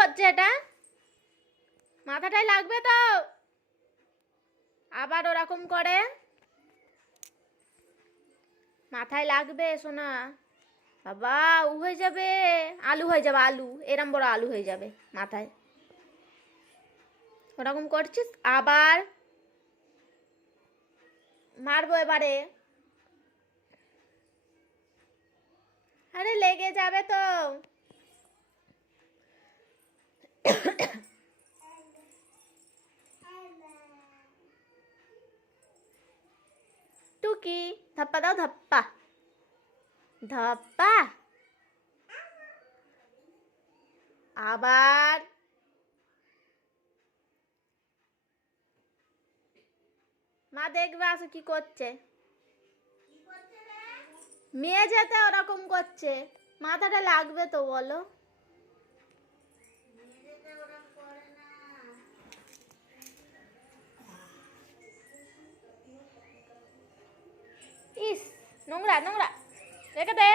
হচ্ছে এটা? মাথাটাই লাগবে তো? আবার ওরকম করে মাথায় লাগবে সোনা। বাবা উ হয়ে যাবে, আলু হয়ে যাবে, আলু এরম বড় আলু হয়ে যাবে মাথায়। ওরকম করছিস আবার। মারবো এবারে। আরে লেগে যাবে তো। টুকি ধাপ্পা দাও, ধাপ্পা ধাপ্পা। আবার মা দেখবে আসো কি করছে। মেয়ে যেতে ওরকম করছে, মাথাটা লাগবে তো বলো। ইস নোংরা নোংরা, রেখে দে।